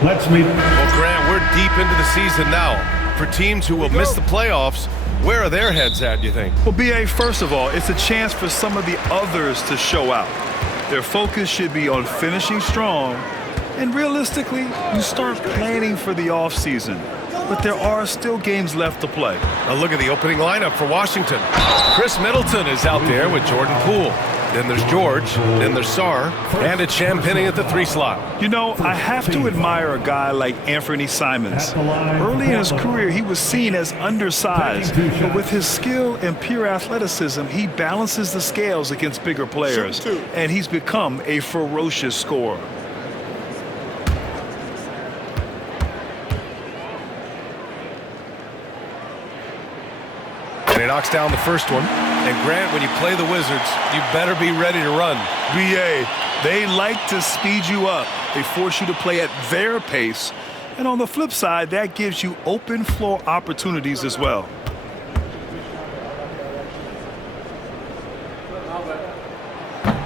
Let's meet. Well, Grant, we're deep into the season now. For teams who will miss the playoffs, where are their heads at, you think? Well, B.A., first of all, it's a chance for some of the others to show out. Their focus should be on finishing strong, and realistically, you start planning for the offseason. But there are still games left to play. Now look at the opening lineup for Washington. Chris Middleton is out there with Jordan Poole. Then there's George, then there's Sarr, and it's Champagnie at the 3 slot. You know, I have to admire a guy like Anthony Simons. Early in his career, he was seen as undersized, but with his skill and pure athleticism, he balances the scales against bigger players, and he's become a ferocious scorer. And he knocks down the first one. And Grant, when you play the Wizards, you better be ready to run. B.A., they like to speed you up. They force you to play at their pace. And on the flip side, that gives you open floor opportunities as well.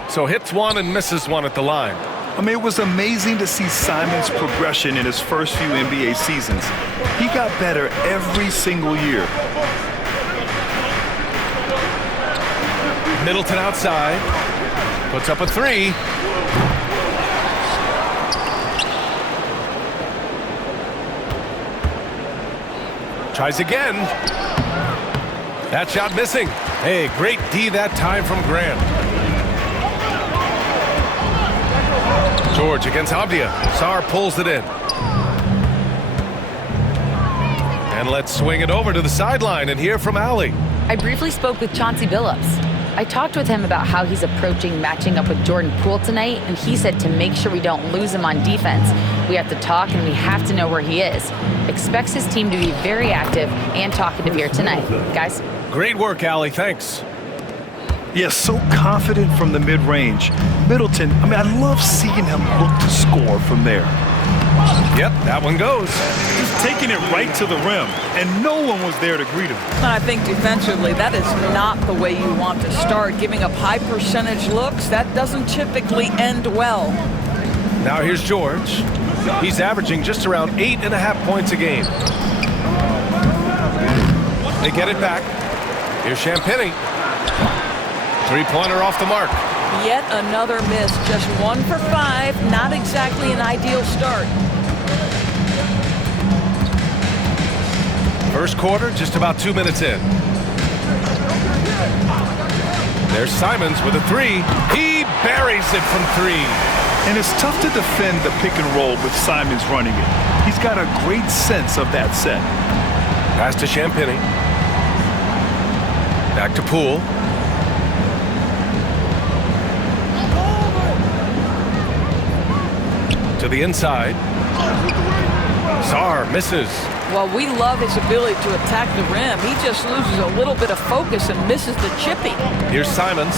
So hits one and misses one at the line. I mean, it was amazing to see Simon's progression in his first few NBA seasons. He got better every single year. Middleton outside, puts up a 3. Tries again. That shot missing. Hey, great D that time from Grant. George against Avdia. Sarr pulls it in. And let's swing it over to the sideline and hear from Allie. I briefly spoke with Chauncey Billups. I talked with him about how he's approaching matching up with Jordan Poole tonight, and he said to make sure we don't lose him on defense, we have to talk and we have to know where he is. Expects his team to be very active and talkative here tonight. Guys? Great work, Allie. Thanks. Yes, so confident from the mid-range. Middleton, I mean, I love seeing him look to score from there. Yep, that one goes. Just taking it right to the rim, and no one was there to greet him. I think defensively, that is not the way you want to start. Giving up high percentage looks, that doesn't typically end well. Now here's George. He's averaging just around 8.5 points a game. They get it back. Here's Champagnie. 3-pointer off the mark. Yet another miss, just 1 for 5, not exactly an ideal start. First quarter, just about 2 minutes in. There's Simons with a 3. He buries it from 3. And it's tough to defend the pick and roll with Simons running it. He's got a great sense of that set. Pass to Champagnie. Back to Poole. To the inside. Sarr misses. Well, we love his ability to attack the rim. He just loses a little bit of focus and misses the chippy. Here's Simons.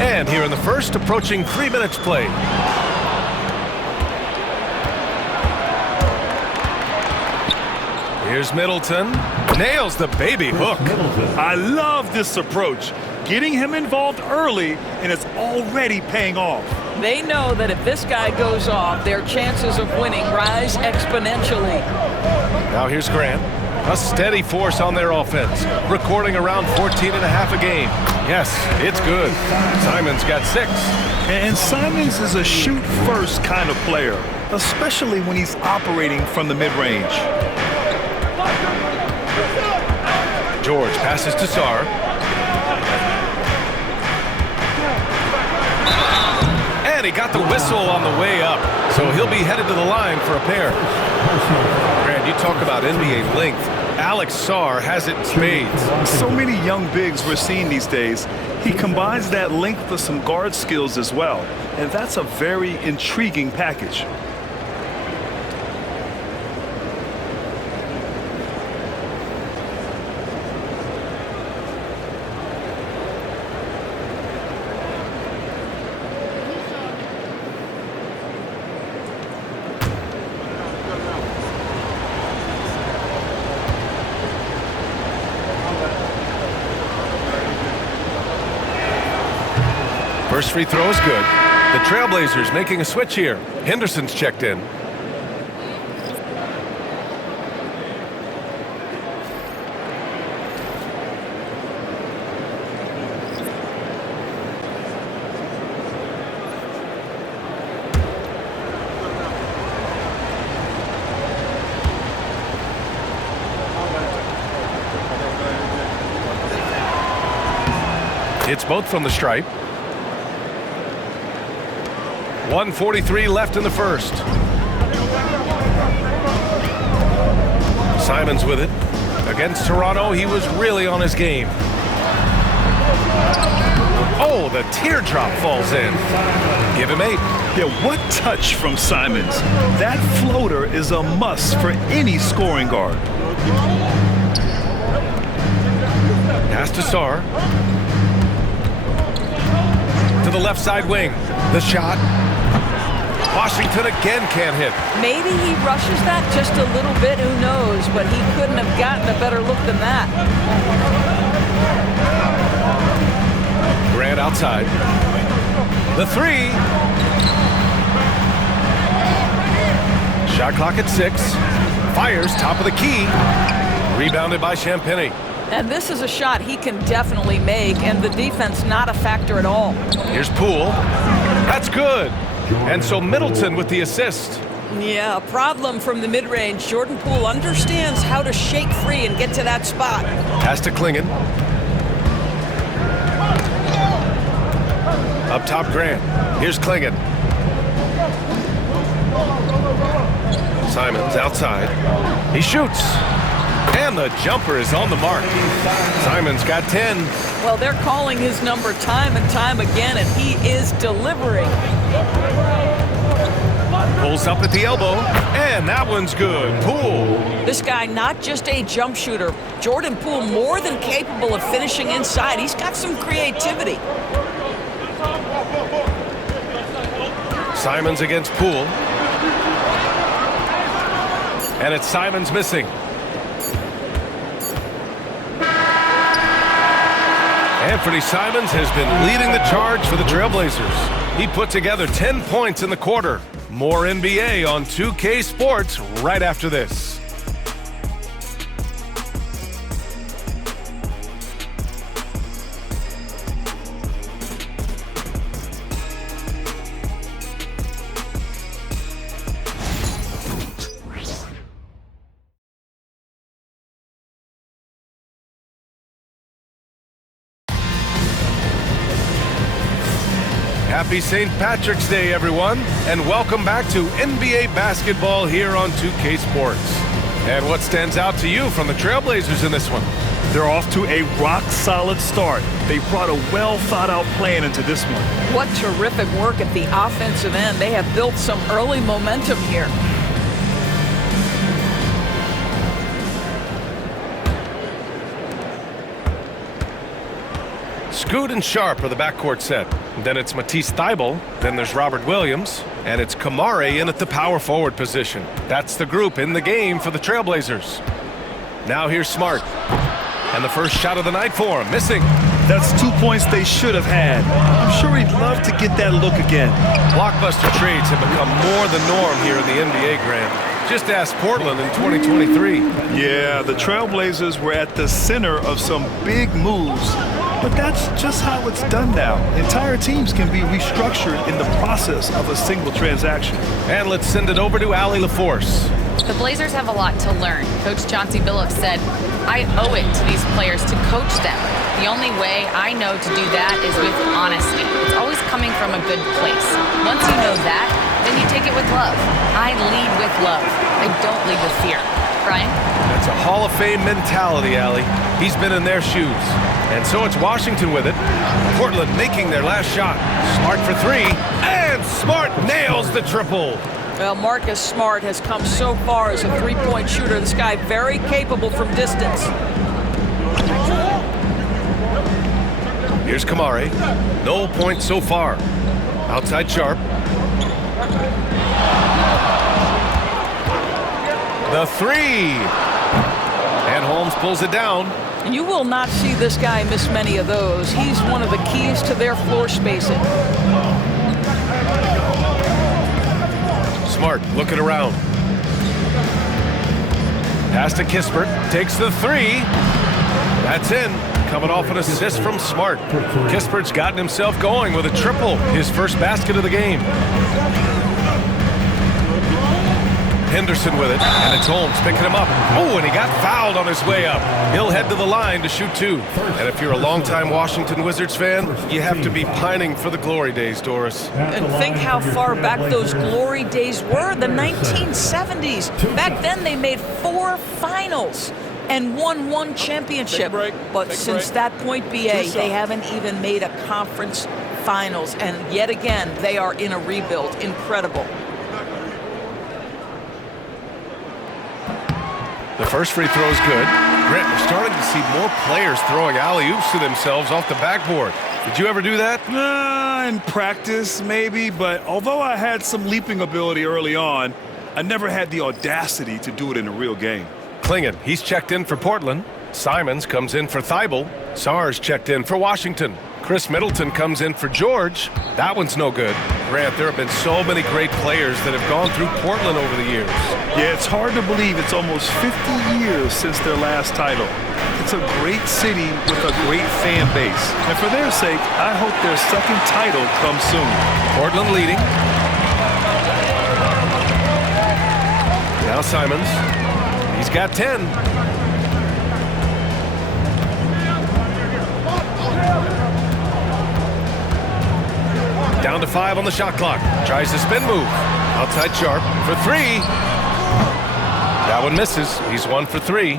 And here in the first, approaching 3 minutes played. Here's Middleton. Nails the baby hook. I love this approach. Getting him involved early, and it's already paying off. They know that if this guy goes off, their chances of winning rise exponentially. Now here's Grant. A steady force on their offense, recording around 14.5 a game. Yes, it's good. Simons got 6. And Simons is a shoot-first kind of player, especially when he's operating from the mid-range. George passes to Sarr. And he got the whistle on the way up, so he'll be headed to the line for a pair. Grant, you talk about NBA length. Alex Sarr has it in spades. So many young bigs we're seeing these days. He combines that length with some guard skills as well, and that's a very intriguing package. First free throw is good. The Trailblazers making a switch here. Henderson's checked in. It's both from the stripe. 1:43 left in the first. Simons with it. Against Toronto, he was really on his game. Oh, the teardrop falls in. Give him 8. Yeah, what touch from Simons. That floater is a must for any scoring guard. Pass to Sarr. To the left side wing. The shot. Washington again can't hit. Maybe he rushes that just a little bit, who knows, but he couldn't have gotten a better look than that. Grant outside. The 3. Shot clock at 6. Fires top of the key. Rebounded by Champagny. And this is a shot he can definitely make, and the defense not a factor at all. Here's Poole. That's good. And so Middleton with the assist. Yeah, a problem from the mid-range. Jordan Poole understands how to shake free and get to that spot. Pass to Klingon. Up top, Grant. Here's Klingon. Simons outside. He shoots. And the jumper is on the mark. Simons got 10. Well, they're calling his number time and time again, and he is delivering. Pulls up at the elbow, and that one's good. Poole. This guy, not just a jump shooter. Jordan Poole, more than capable of finishing inside. He's got some creativity. Simons against Poole. And it's Simons missing. Anthony Simons has been leading the charge for the Trailblazers. He put together 10 points in the quarter. More NBA on 2K Sports right after this. Happy St. Patrick's Day, everyone, and welcome back to NBA basketball here on 2K Sports. And what stands out to you from the Trailblazers in this one? They're off to a rock-solid start. They brought a well-thought-out plan into this one. What terrific work at the offensive end. They have built some early momentum here. Scoot and Sharp are the backcourt set. Then it's Matisse Thybulle. Then there's Robert Williams. And it's Kamare in at the power forward position. That's the group in the game for the Trailblazers. Now here's Smart. And the first shot of the night for him, missing. That's 2 points they should have had. I'm sure he'd love to get that look again. Blockbuster trades have become more the norm here in the NBA, Grant. Just ask Portland in 2023. Yeah, the Trailblazers were at the center of some big moves. But that's just how it's done now. Entire teams can be restructured in the process of a single transaction. And let's send it over to Allie LaForce. The Blazers have a lot to learn. Coach Chauncey Billups said, I owe it to these players to coach them. The only way I know to do that is with honesty. It's always coming from a good place. Once you know that, then you take it with love. I lead with love. I don't lead with fear. Brian? That's a Hall of Fame mentality, Allie. He's been in their shoes. And so it's Washington with it. Portland making their last shot. Smart for 3. And Smart nails the triple. Well, Marcus Smart has come so far as a three-point shooter. This guy very capable from distance. Here's Kamare. No points so far. Outside Sharp. The 3. And Holmes pulls it down. And you will not see this guy miss many of those. He's one of the keys to their floor spacing. looking around. Pass to Kispert, takes the three. That's in, coming off an assist from Smart. Kispert's gotten himself going with a triple, his first basket of the game. Henderson with it, and it's Holmes picking him up. Oh, and he got fouled on his way up. He'll head to the line to shoot two. And if you're a longtime Washington Wizards fan, you have to be pining for the glory days, Doris. And think how far back those glory days were, the 1970s. Back then they made 4 finals and won 1 championship. But since that point, BA, they haven't even made a conference finals. And yet again, they are in a rebuild. Incredible. The first free throw is good. Grant, we're starting to see more players throwing alley-oops to themselves off the backboard. Did you ever do that? In practice, maybe, but although I had some leaping ability early on, I never had the audacity to do it in a real game. Klingon, he's checked in for Portland. Simons comes in for Thibault. Sars checked in for Washington. Chris Middleton comes in for George. That one's no good. Grant, there have been so many great players that have gone through Portland over the years. Yeah, it's hard to believe it's almost 50 years since their last title. It's a great city with a great fan base. And for their sake, I hope their second title comes soon. Portland leading. Now Simons. He's got 10. Down to 5 on the shot clock. Tries the spin move. Outside Sharp for 3. That one misses. He's 1 for 3.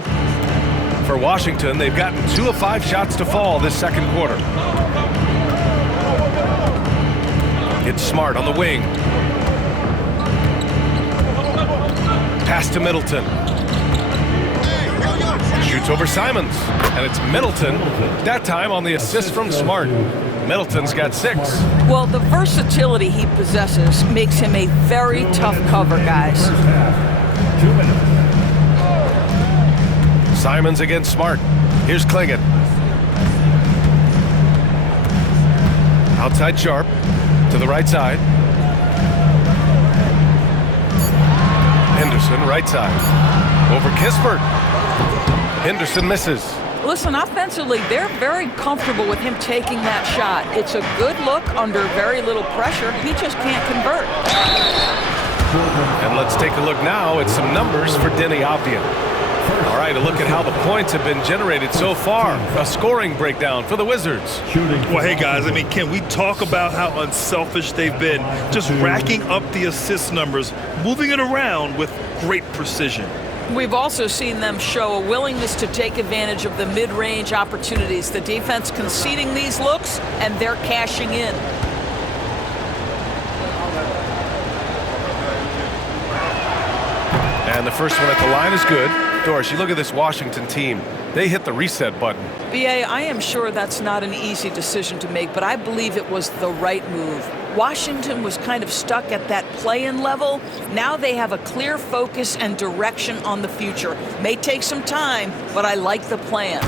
For Washington, they've gotten 2 of 5 shots to fall this second quarter. It's Smart on the wing. Pass to Middleton. Shoots over Simons. And it's Middleton, that time on the assist from Smart. Middleton's got 6. Well, the versatility he possesses makes him a very tough cover, guys. Simons against Smart. Here's Klingon. Outside Sharp to the right side. Henderson, right side. Over Kispert. Henderson misses. Listen, offensively, they're very comfortable with him taking that shot. It's a good look under very little pressure. He just can't convert. And let's take a look now at some numbers for Denny Avdian. All right, a look at how the points have been generated so far. A scoring breakdown for the Wizards. Well, hey, guys, I mean, can we talk about how unselfish they've been? Just racking up the assist numbers, moving it around with great precision. We've also seen them show a willingness to take advantage of the mid-range opportunities. The defense conceding these looks, and they're cashing in. And the first one at the line is good. Doris, you look at this Washington team. They hit the reset button. BA, I am sure that's not an easy decision to make, but I believe it was the right move. Washington was kind of stuck at that play-in level. Now they have a clear focus and direction on the future. May take some time, but I like the plan.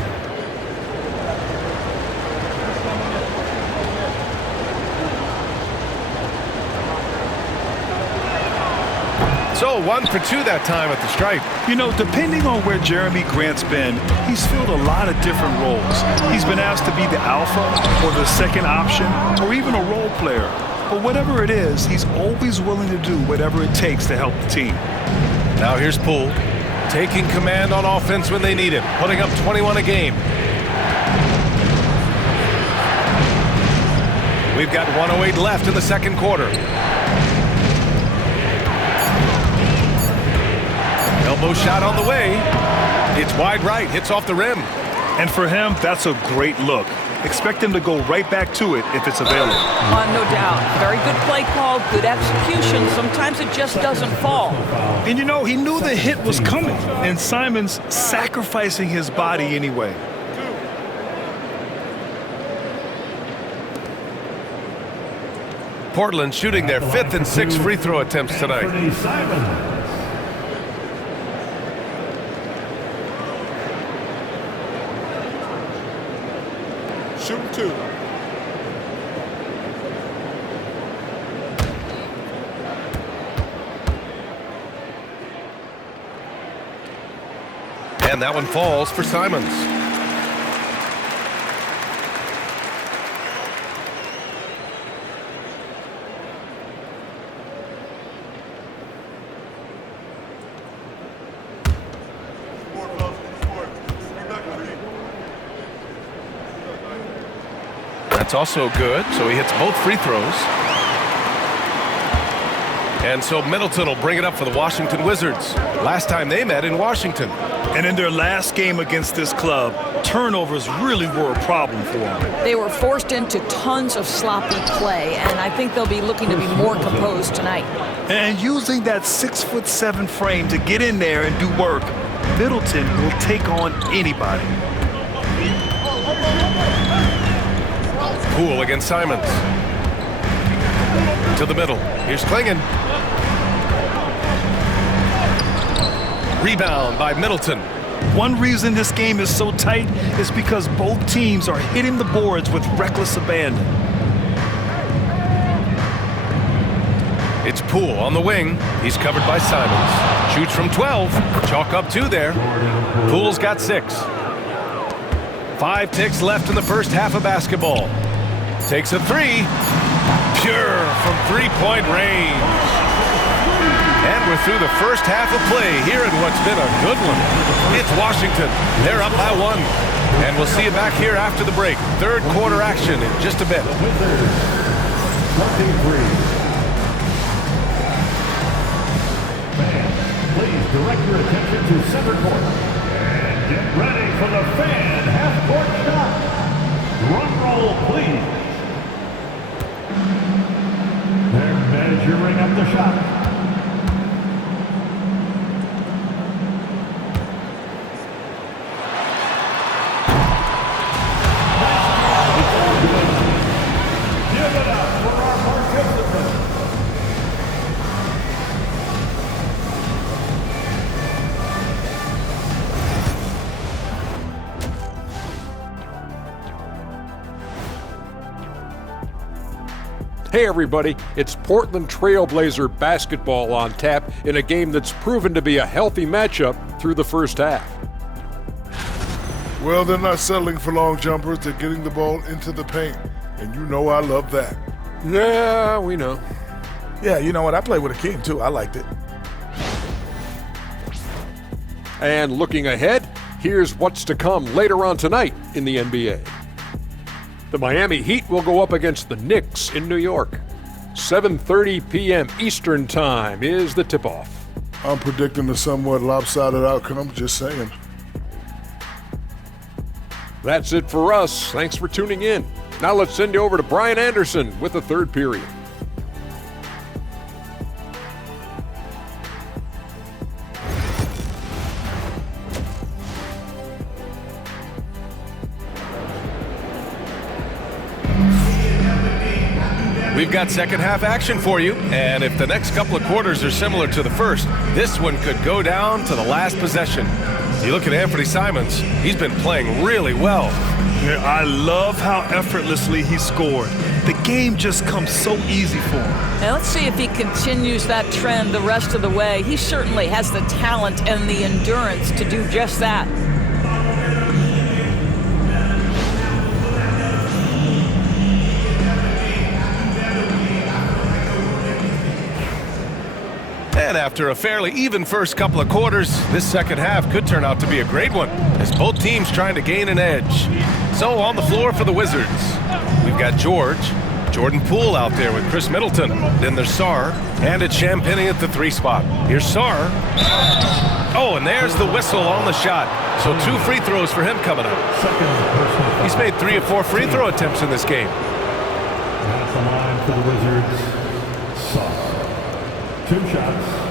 So 1 for 2 that time at the stripe. You know, depending on where Jeremy Grant's been, he's filled a lot of different roles. He's been asked to be the alpha or the second option or even a role player. But whatever it is, he's always willing to do whatever it takes to help the team. Now here's Poole, taking command on offense when they need it, putting up 21 a game. We've got 1:08 left in the second quarter. Elbow shot on the way. It's wide right, hits off the rim. And for him, that's a great look. Expect him to go right back to it if it's available. No doubt. Very good play call, good execution. Sometimes it just doesn't fall. And you know, he knew the hit was coming, and Simons sacrificing his body anyway. Portland shooting their 5th and 6th free throw attempts tonight. Shooting 2. And that one falls for Simons. That's also good, so he hits both free throws. And so Middleton will bring it up for the Washington Wizards. Last time they met in Washington. And in their last game against this club, turnovers really were a problem for them. They were forced into tons of sloppy play, and I think they'll be looking to be more composed tonight. And using that 6'7" frame to get in there and do work, Middleton will take on anybody. Poole against Simons. To the middle. Here's Klingon. Rebound by Middleton. One reason this game is so tight is because both teams are hitting the boards with reckless abandon. It's Poole on the wing. He's covered by Simons. Shoots from 12. Chalk up 2 there. Poole's got 6. 5 ticks left in the first half of basketball. Takes a 3. Pure from three-point range. And we're through the first half of play here in what's been a good one. It's Washington. They're up by 1. And we'll see you back here after the break. Third quarter action in just a bit. Please direct your attention to center court. And get ready for the fan half-court shot. Drum roll, please. They're measuring up the shot. Give it up for our participants. Hey everybody, it's Portland Trailblazer basketball on tap in a game that's proven to be a healthy matchup through the first half. Well, they're not settling for long jumpers. They're getting the ball into the paint. And you know I love that. Yeah, we know. Yeah, you know what? I played with Akeem too. I liked it. And looking ahead, here's what's to come later on tonight in the NBA. The Miami Heat will go up against the Knicks in New York. 7:30 p.m. Eastern Time is the tip-off. I'm predicting a somewhat lopsided outcome, just saying. That's it for us. Thanks for tuning in. Now let's send you over to Brian Anderson with the third period. We've got second half action for you, and if the next couple of quarters are similar to the first, this one could go down to the last possession. You look at Anthony Simons, he's been playing really well. Yeah, I love how effortlessly he scored. The game just comes so easy for him. Now let's see if he continues that trend the rest of the way. He certainly has the talent and the endurance to do just that. And after a fairly even first couple of quarters, this second half could turn out to be a great one, as both teams trying to gain an edge. So on the floor for the Wizards, we've got Jordan Poole out there with Chris Middleton. Then there's Sarr, and it's Champagnie at the 3 spot. Here's Sarr. Oh, and there's the whistle on the shot. So 2 free throws for him coming up. He's made 3 of 4 free throw attempts in this game. That's the line for the Wizards. Sarr. 2 shots.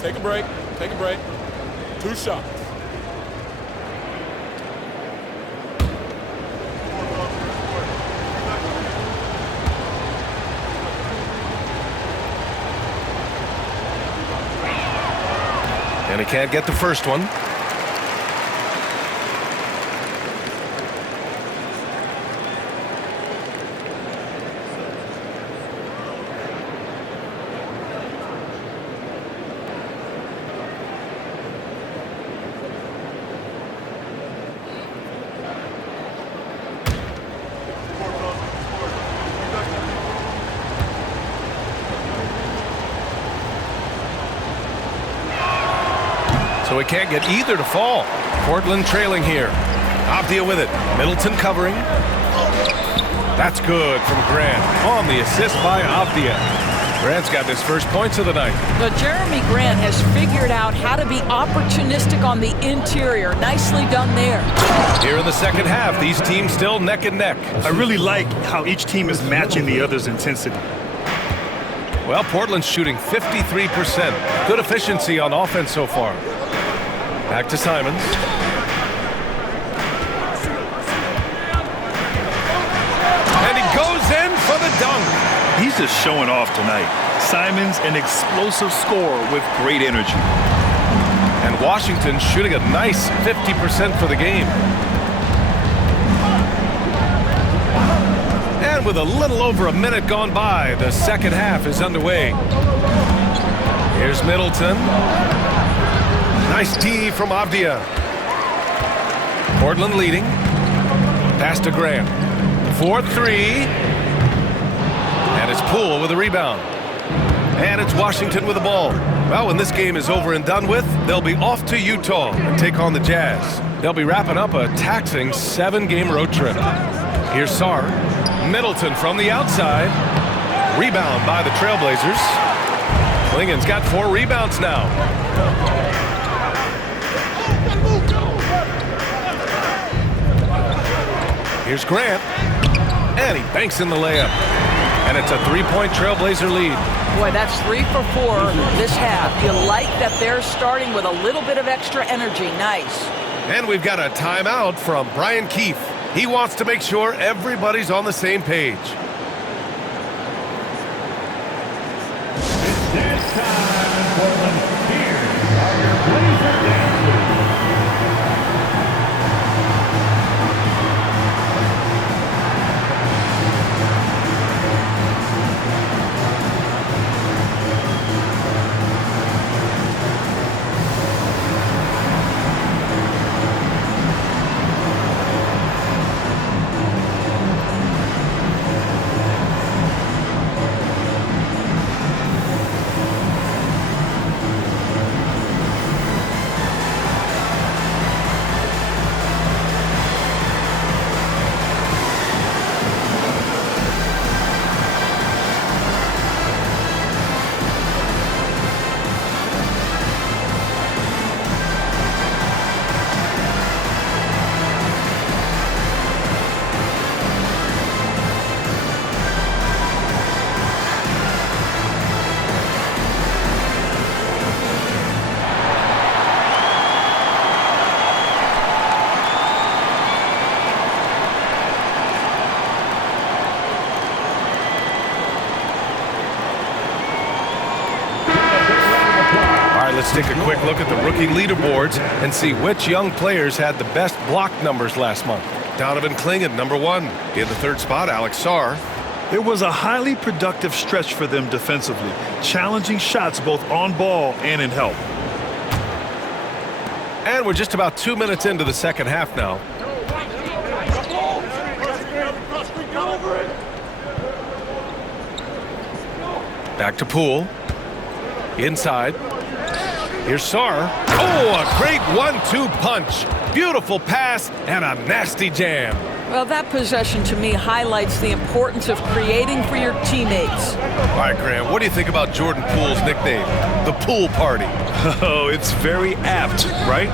Take a break. Take a break. 2 shots. And he can't get the first one. he can't get either to fall. Portland trailing here. Avdia with it. Middleton covering. That's good from Grant on the assist by Avdia. Grant's got his first points of the night. But Jeremy Grant has figured out how to be opportunistic on the interior. Nicely done there. Here in the second half, these teams still neck and neck. I really like how each team is matching the other's intensity. Well, Portland's shooting 53%. Good efficiency on offense so far. Back to Simons. And he goes in for the dunk. He's just showing off tonight. Simons, an explosive scorer with great energy. And Washington shooting a nice 50% for the game. And with a little over a minute gone by, the second half is underway. Here's Middleton. Nice D from Avdia. Portland leading. Pass to Grant. 4-3. And it's Poole with a rebound. And it's Washington with the ball. Well, when this game is over and done with, they'll be off to Utah and take on the Jazz. They'll be wrapping up a taxing 7-game road trip. Here's Sarr. Middleton from the outside. Rebound by the Trailblazers. Klingen's got 4 rebounds now. Here's Grant. And he banks in the layup. And it's a 3-point Trailblazer lead. Boy, that's 3 for 4 this half. You like that they're starting with a little bit of extra energy. Nice. And we've got a timeout from Brian Keefe. He wants to make sure everybody's on the same page. It's dance time in Portland. Here are your Blazer dancers. Let's take a quick look at the rookie leaderboards and see which young players had the best block numbers last month. Donovan Klingen, number 1. In the 3rd spot, Alex Sarr. It was a highly productive stretch for them defensively, challenging shots both on ball and in help. And we're just about 2 minutes into the second half now. Back to Poole. Inside. Here's Sarr. Oh, a great 1-2 punch. Beautiful pass and a nasty jam. Well, that possession to me highlights the importance of creating for your teammates. All right, Graham, what do you think about Jordan Poole's nickname, the Pool Party? Oh, it's very apt, right?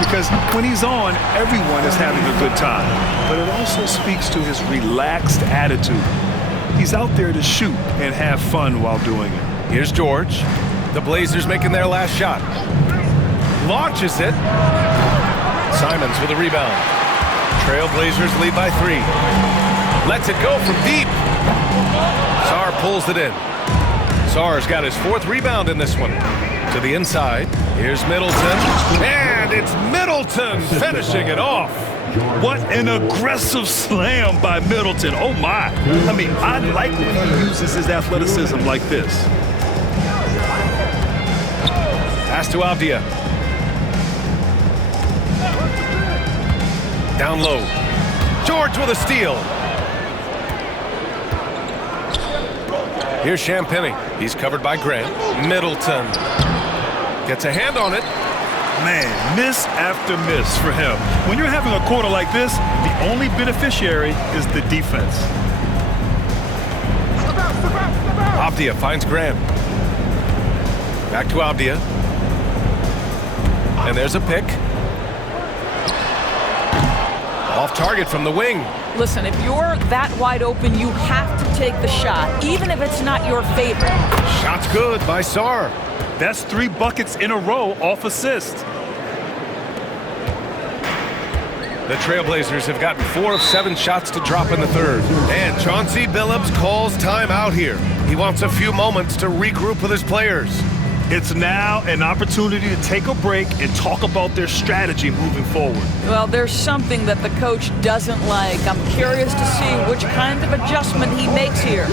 Because when he's on, everyone is having a good time. But it also speaks to his relaxed attitude. He's out there to shoot and have fun while doing it. Here's George. The Blazers making their last shot. Launches it. Simons with a rebound. Trailblazers lead by 3. Lets it go from deep. Sarr pulls it in. Sarr's got his 4th rebound in this one. To the inside. Here's Middleton. And it's Middleton finishing it off. What an aggressive slam by Middleton. Oh, my. I mean, I like when he uses his athleticism like this. Pass to Avdia. Down low. George with a steal. Here's Champagny. He's covered by Grant. Middleton. Gets a hand on it. Man, miss after miss for him. When you're having a quarter like this, the only beneficiary is the defense. Avdia finds Graham. Back to Avdia. And there's a pick. Off target from the wing. Listen, if you're that wide open, you have to take the shot, even if it's not your favorite. Shot's good by Sarr. That's 3 buckets in a row off assist. The Trailblazers have gotten 4 of 7 shots to drop in the third. And Chauncey Billups calls timeout here. He wants a few moments to regroup with his players. It's now an opportunity to take a break and talk about their strategy moving forward. Well, there's something that the coach doesn't like. I'm curious to see which kind of adjustment he makes here.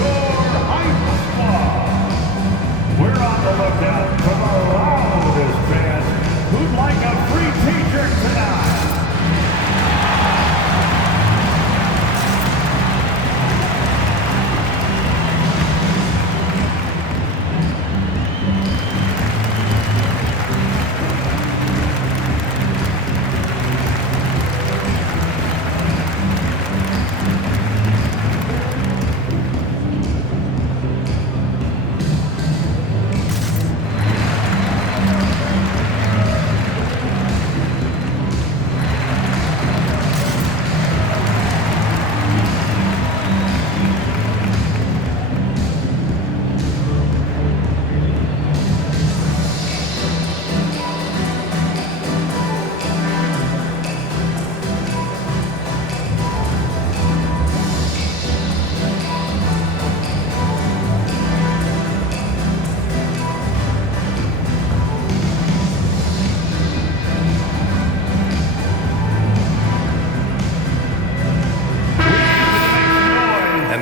We're on the lookout for the loudest fans who'd like a free t-shirt tonight.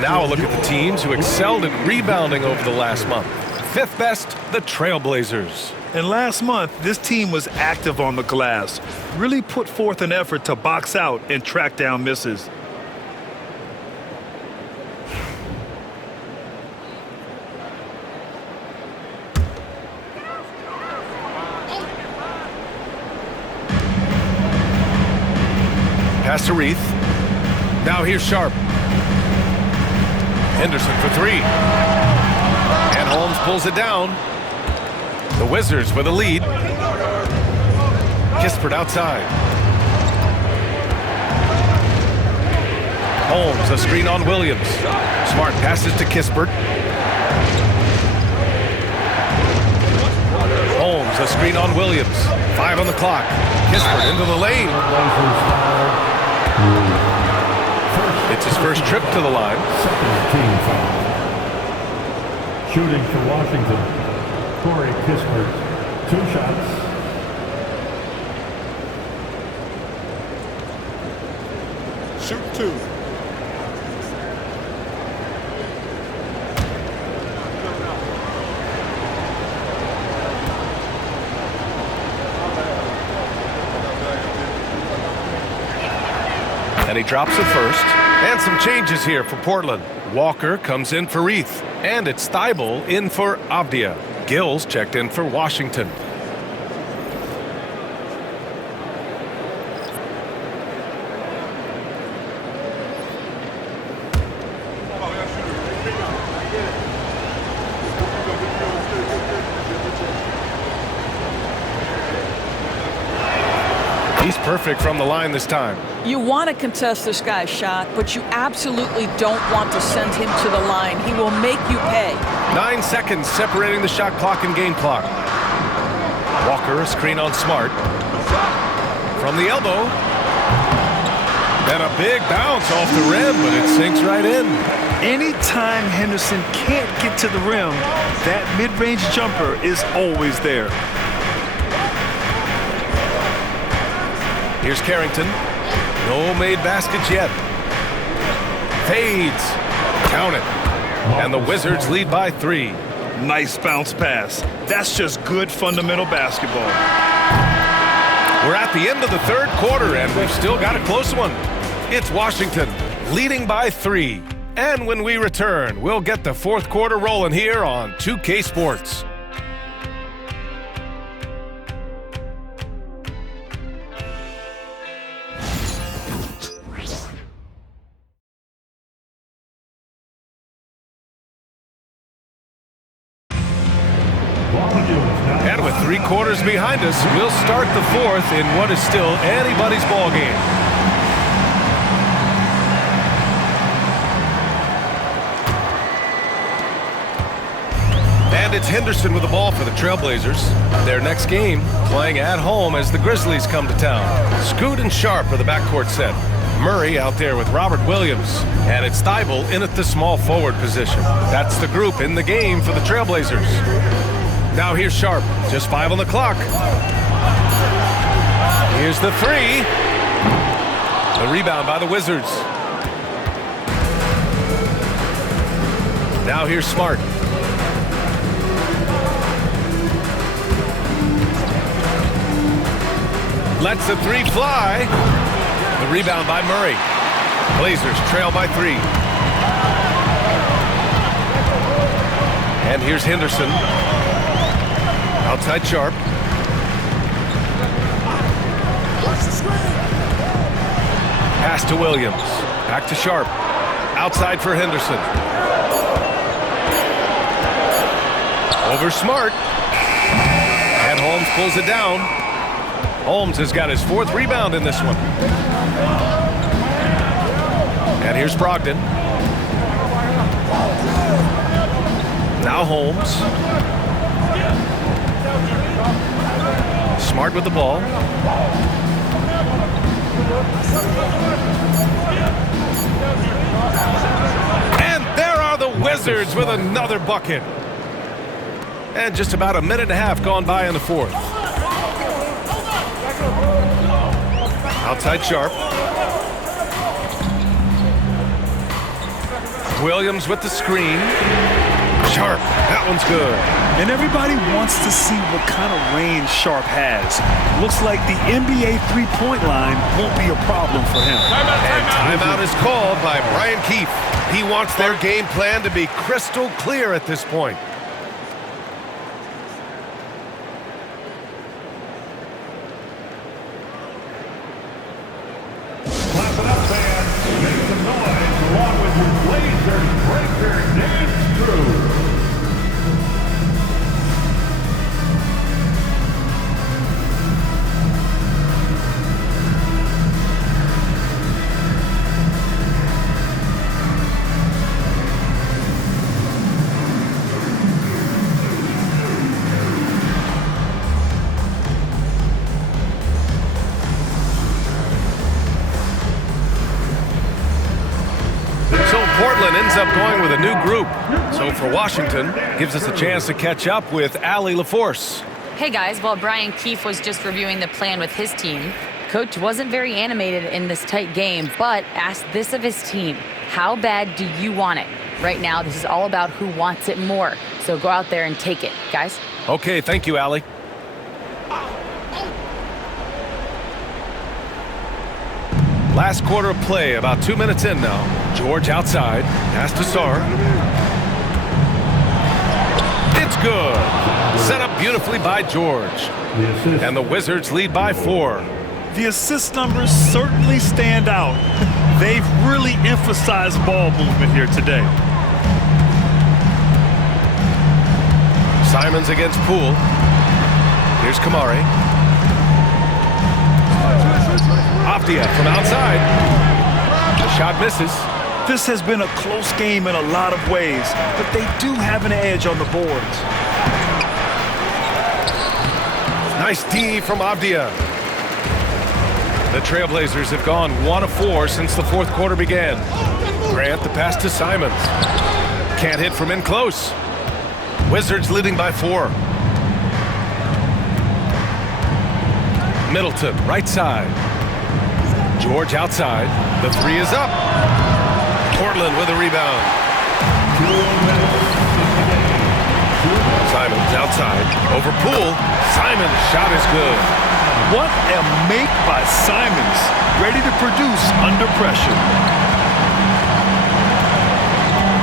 Now a look at the teams who excelled at rebounding over the last month. 5th best, the Trailblazers. And last month, this team was active on the glass, really put forth an effort to box out and track down misses. Pass to Reith. Now here's Sharp. Henderson for 3. And Holmes pulls it down. The Wizards with a lead. Kispert outside. Holmes, a screen on Williams. Smart passes to Kispert. Holmes, a screen on Williams. 5 on the clock. Kispert into the lane. It's his first trip to the line. Second team foul. Shooting for Washington, Corey Kispert. 2 shots. Shoot 2. And he drops it first. And some changes here for Portland. Walker comes in for Reith. And it's Thibault in for Avdia. Gills checked in for Washington. He's perfect from the line this time. You want to contest this guy's shot, but you absolutely don't want to send him to the line. He will make you pay. 9 seconds separating the shot clock and game clock. Walker, a screen on Smart. From the elbow. And a big bounce off the rim, but it sinks right in. Anytime Henderson can't get to the rim, that mid-range jumper is always there. Here's Carrington. No made baskets yet. Fades. Count it. And the Wizards lead by 3. Nice bounce pass. That's just good fundamental basketball. We're at the end of the third quarter, and we've still got a close one. It's Washington leading by 3. And when we return, we'll get the fourth quarter rolling here on 2K Sports. quarters behind us. We'll start the fourth in what is still anybody's ball game. And it's Henderson with the ball for the Trailblazers. Their next game playing at home as the Grizzlies come to town. Scoot and Sharp are the backcourt set. Murray out there with Robert Williams. And it's Thibault in at the small forward position. That's the group in the game for the Trailblazers. Now here's Sharp, just 5 on the clock. Here's the three. The rebound by the Wizards. Now here's Smart. Lets the three fly. The rebound by Murray. Blazers trail by 3. And here's Henderson. Outside Sharp. Pass to Williams. Back to Sharp. Outside for Henderson. Over Smart. And Holmes pulls it down. Holmes has got his 4th rebound in this one. And here's Brogdon. Now Holmes. Smart with the ball. And there are the Wizards with another bucket. And just about a minute and a half gone by in the fourth. Outside Sharp. Williams with the screen. Sharp, that one's good. And everybody wants to see what kind of range Sharp has. Looks like the NBA three-point line won't be a problem for him. And timeout is called by Brian Keefe. He wants their game plan to be crystal clear at this point. Clap it up, fans. Make some noise along with your Blazers breaker dance crew. Portland ends up going with a new group. So for Washington, gives us a chance to catch up with Allie LaForce. Hey guys, while Brian Keefe was just reviewing the plan with his team, Coach wasn't very animated in this tight game, but asked this of his team: how bad do you want it? Right now, this is all about who wants it more. So go out there and take it, guys. Okay, thank you, Allie. Last quarter of play, about 2 minutes in now. George outside, pass to Sarr. It's good. Set up beautifully by George. And the Wizards lead by 4. The assist numbers certainly stand out. They've really emphasized ball movement here today. Simons against Poole. Here's Kamari. Avdia from outside. The shot misses. This has been a close game in a lot of ways, but they do have an edge on the boards. Nice D from Avdia. The Trailblazers have gone 1 of 4 since the fourth quarter began. Grant the pass to Simons. Can't hit from in close. Wizards leading by 4. Middleton, right side. George outside. The 3 is up. Portland with a rebound. Simons outside. Over Poole. Simons' shot is good. What a make by Simons. Ready to produce under pressure.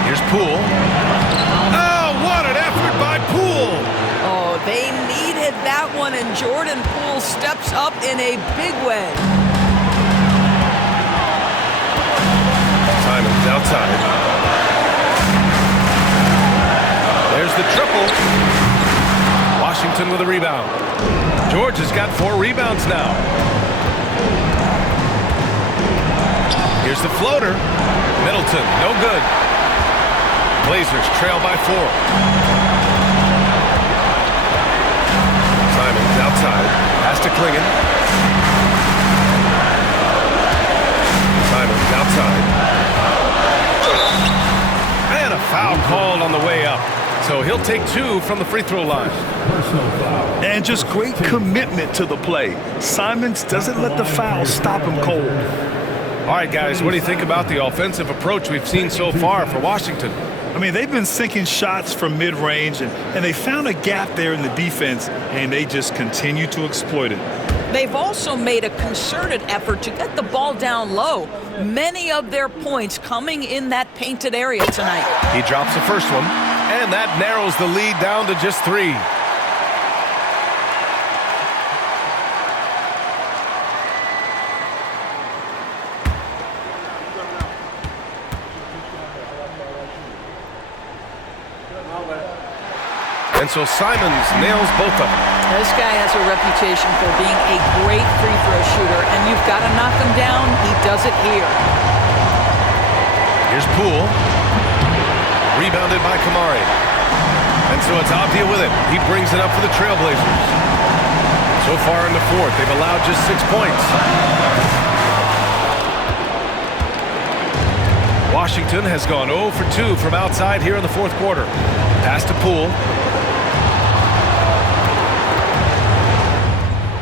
Here's Poole. Oh, what an effort by Poole. Oh, they needed that one, and Jordan Poole steps up in a big way. Simons outside. There's the triple. Washington with a rebound. George has got 4 rebounds now. Here's the floater. Middleton, no good. Blazers trail by 4. Simons outside. Pass to Klingon. Simons outside. And a foul called on the way up. So he'll take 2 from the free throw line. And just great commitment to the play. Simons doesn't let the foul stop him cold. All right, guys, what do you think about the offensive approach we've seen so far for Washington? I mean, they've been sinking shots from mid-range, and they found a gap there in the defense, and they just continue to exploit it. They've also made a concerted effort to get the ball down low. Many of their points coming in that painted area tonight. He drops the first one, and that narrows the lead down to just 3. And so Simons nails both of them. This guy has a reputation for being a great free throw shooter, and you've got to knock him down. He does it here. Here's Poole. Rebounded by Kamari. And so it's Abdia with it. He brings it up for the Trailblazers. So far in the fourth, they've allowed just 6 points. Washington has gone 0 for 2 from outside here in the fourth quarter. Pass to Poole.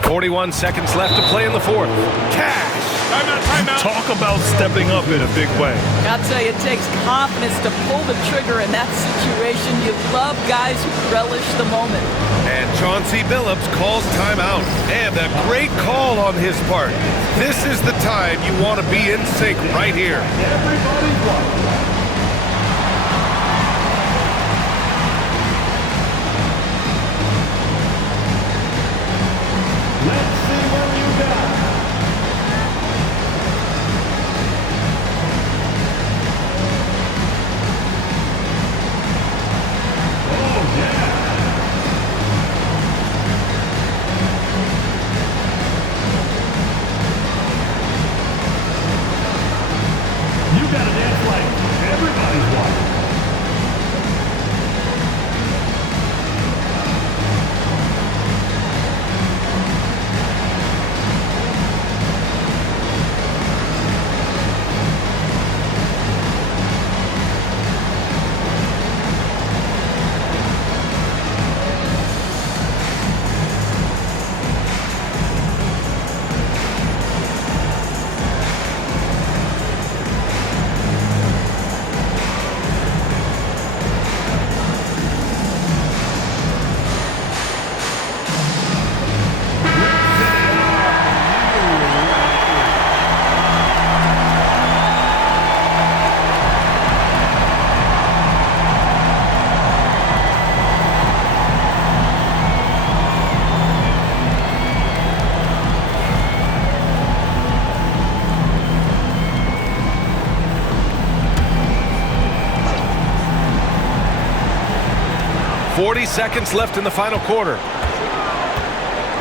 41 seconds left to play in the fourth. Cash! Timeout. Talk about stepping up in a big way. I'll tell you, it takes confidence to pull the trigger in that situation. You love guys who relish the moment. And Chauncey Billups calls timeout. And a great call on his part. This is the time you want to be in sync right here. Everybody's watching. Let's see what you got. Oh, yeah. You got to dance like everybody's watching. Seconds left in the final quarter.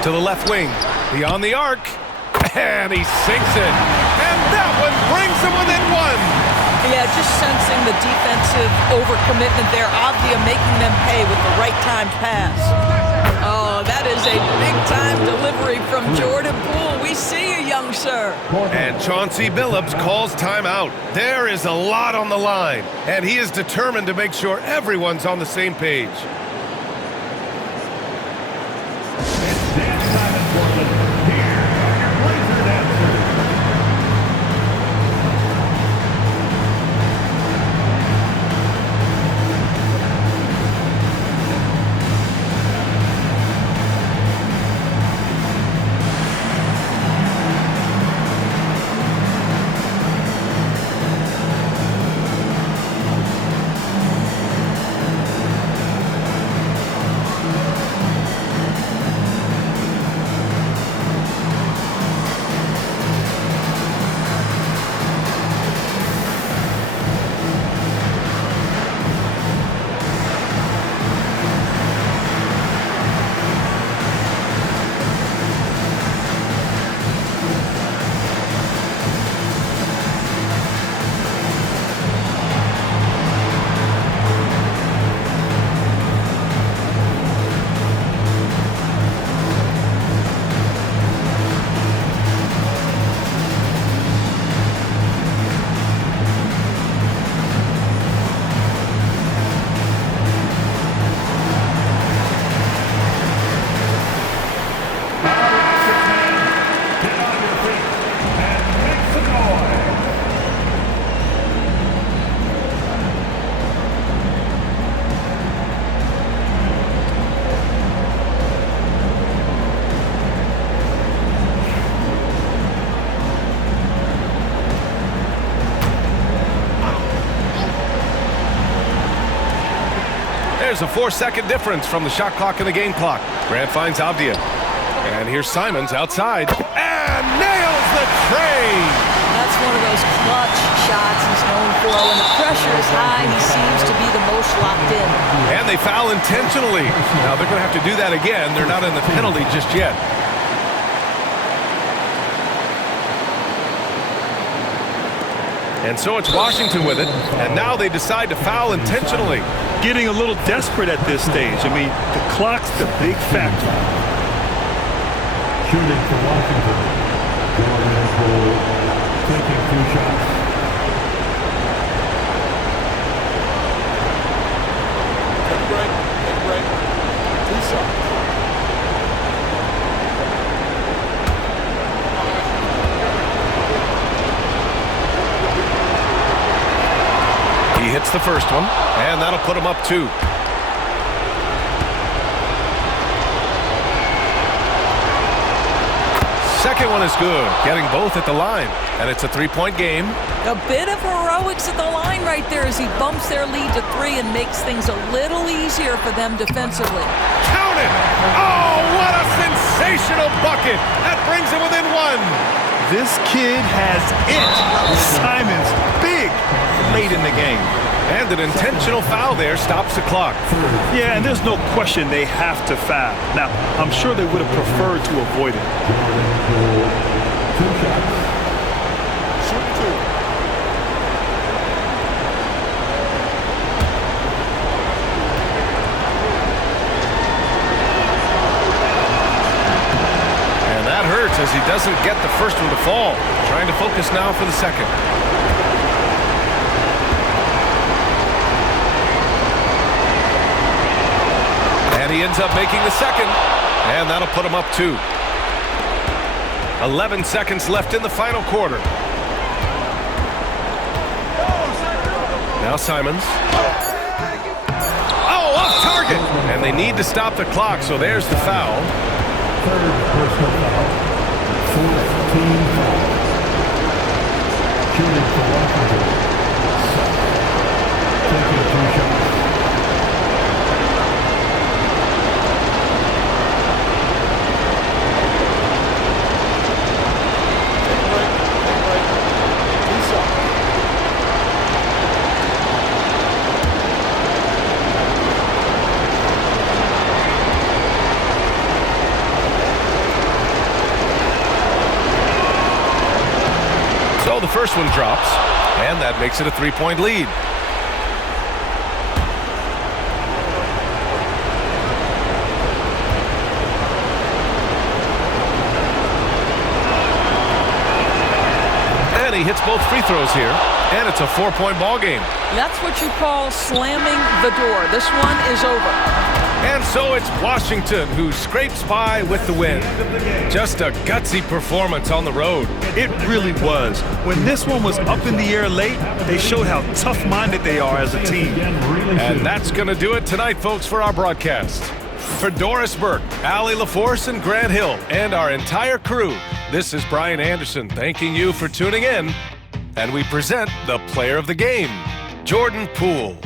To the left wing, beyond the arc, and he sinks it. And that one brings him within 1. Yeah, just sensing the defensive overcommitment there. Abdia making them pay with the right timed pass. Oh, that is a big-time delivery from Jordan Poole. We see you, young sir. And Chauncey Billups calls timeout. There is a lot on the line, and he is determined to make sure everyone's on the same page. There's a 4-second difference from the shot clock and the game clock. Grant finds Avdia. And here's Simons outside. And nails the tray! That's one of those clutch shots he's known for. When the pressure is high, he seems to be the most locked in. And they foul intentionally. Now they're going to have to do that again. They're not in the penalty just yet. And so it's Washington with it, and now they decide to foul intentionally. Getting a little desperate at this stage. I mean, the clock's the big factor. Shooting for Washington. Jordan Poole taking 2 shots. Take a break. Take a break. 2 shots. He hits the first one, and that'll put him up 2. Second one is good, getting both at the line, and it's a 3-point game. A bit of heroics at the line right there as he bumps their lead to 3 and makes things a little easier for them defensively. Count it! Oh, what a sensational bucket! That brings him within 1. This kid has it. Simons, big, late in the game. And an intentional foul there stops the clock. Yeah, and there's no question they have to foul. Now, I'm sure they would have preferred to avoid it. Jordan Poole, 2 shots. Shoot 2. As he doesn't get the first one to fall. Trying to focus now for the second. And he ends up making the second. And that'll put him up 2. 11 seconds left in the final quarter. Now Simons. Oh, off target! And they need to stop the clock, so there's the foul. Third personal foul. 4th team foul. Shooting for Washington. Taking 2 shots. Take a break. Take a break. 2 shots. So the first one drops, and that makes it a 3-point lead. And he hits both free throws here, and it's a 4-point ball game. That's what you call slamming the door. This one is over. And so it's Washington who scrapes by with the win. Just a gutsy performance on the road. It really was. When this one was up in the air late, they showed how tough-minded they are as a team. And that's going to do it tonight, folks, for our broadcast. For Doris Burke, Allie LaForce, and Grant Hill, and our entire crew, this is Brian Anderson thanking you for tuning in. And we present the player of the game, Jordan Poole.